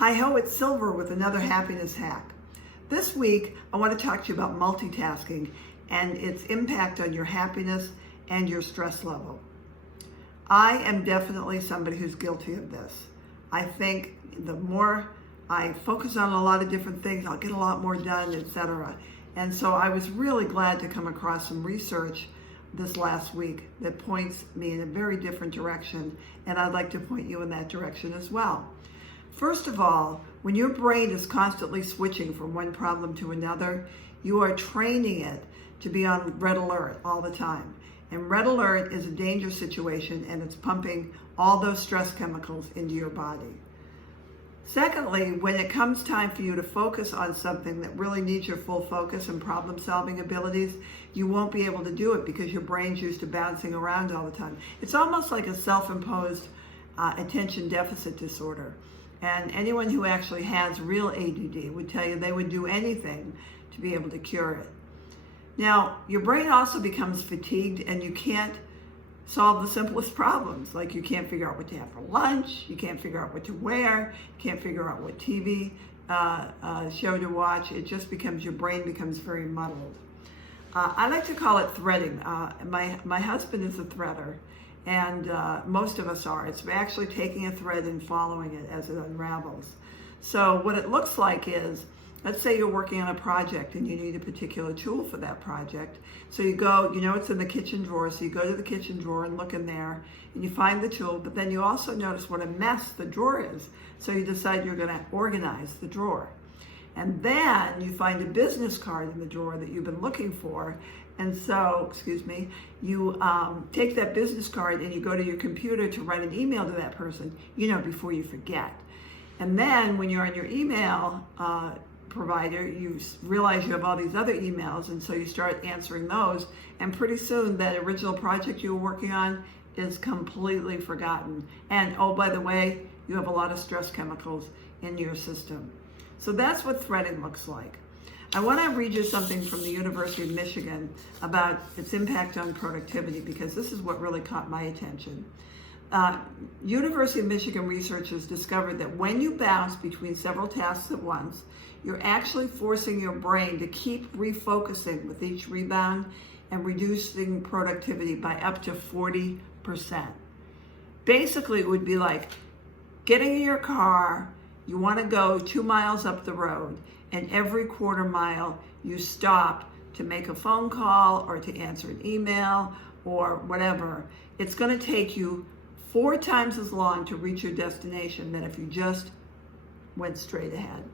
Hi ho, it's Silver with another happiness hack. This week, I want to talk to you about multitasking and its impact on your happiness and your stress level. I am definitely somebody who's guilty of this. I think the more I focus on a lot of different things, I'll get a lot more done, etc. And so I was really glad to come across some research this last week that points me in a very different direction, and I'd like to point you in that direction as well. First of all, when your brain is constantly switching from one problem to another, you are training it to be on red alert all the time. And red alert is a danger situation, and it's pumping all those stress chemicals into your body. Secondly, when it comes time for you to focus on something that really needs your full focus and problem-solving abilities, you won't be able to do it because your brain's used to bouncing around all the time. It's almost like a self-imposed attention deficit disorder. And anyone who actually has real ADD would tell you they would do anything to be able to cure it. Now, your brain also becomes fatigued and you can't solve the simplest problems. Like you can't figure out what to have for lunch, you can't figure out what to wear, you can't figure out what TV show to watch. It just becomes, your brain becomes very muddled. I like to call it threading. My husband is a threader. And most of us are. It's actually taking a thread and following it as it unravels. So what it looks like is, let's say you're working on a project and you need a particular tool for that project. So you go, you know it's in the kitchen drawer, so you go to the kitchen drawer and look in there and you find the tool, but then you also notice what a mess the drawer is. So you decide you're going to organize the drawer. And then you find a business card in the drawer that you've been looking for. And so, you take that business card and you go to your computer to write an email to that person, before you forget. And then when you're on your email provider, you realize you have all these other emails, and so you start answering those. And pretty soon that original project you were working on is completely forgotten. And oh, by the way, you have a lot of stress chemicals in your system. So that's what threading looks like. I want to read you something from the University of Michigan about its impact on productivity, because this is what really caught my attention. University of Michigan researchers discovered that when you bounce between several tasks at once, you're actually forcing your brain to keep refocusing with each rebound and reducing productivity by up to 40%. Basically, it would be like getting in your car, you want to go 2 miles up the road, and every quarter mile you stop to make a phone call or to answer an email or whatever. It's going to take you 4 times as long to reach your destination than if you just went straight ahead.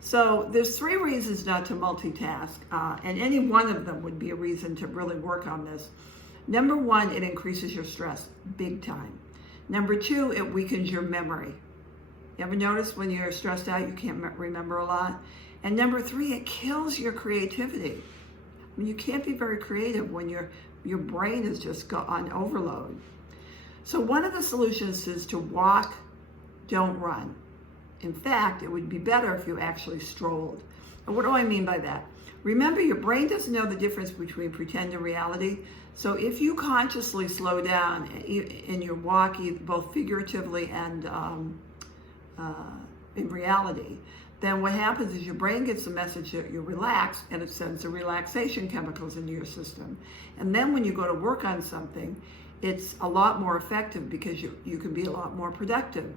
So there's 3 reasons not to multitask, and any one of them would be a reason to really work on this. Number 1, it increases your stress big time. Number 2, it weakens your memory. You ever notice when you're stressed out, you can't remember a lot? And number 3, it kills your creativity. I mean, you can't be very creative when your brain is just on overload. So one of the solutions is to walk, don't run. In fact, it would be better if you actually strolled. And what do I mean by that? Remember, your brain doesn't know the difference between pretend and reality. So if you consciously slow down in your walk, both figuratively and in reality, then what happens is your brain gets the message that you're relaxed, and it sends the relaxation chemicals into your system. And then when you go to work on something, it's a lot more effective because you can be a lot more productive.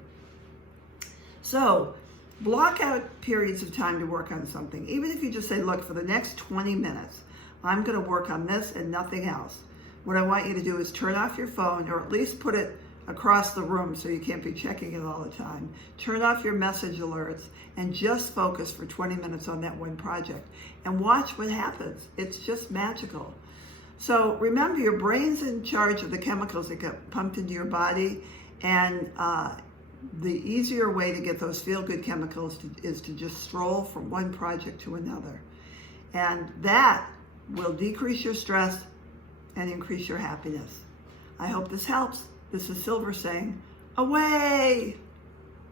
So block out periods of time to work on something. Even if you just say, look, for the next 20 minutes, I'm going to work on this and nothing else. What I want you to do is turn off your phone, or at least put it across the room so you can't be checking it all the time. Turn off your message alerts and just focus for 20 minutes on that one project and watch what happens. It's just magical. So remember, your brain's in charge of the chemicals that get pumped into your body, and the easier way to get those feel-good chemicals is to just stroll from one project to another. And that will decrease your stress and increase your happiness. I hope this helps. This is Silver saying, away!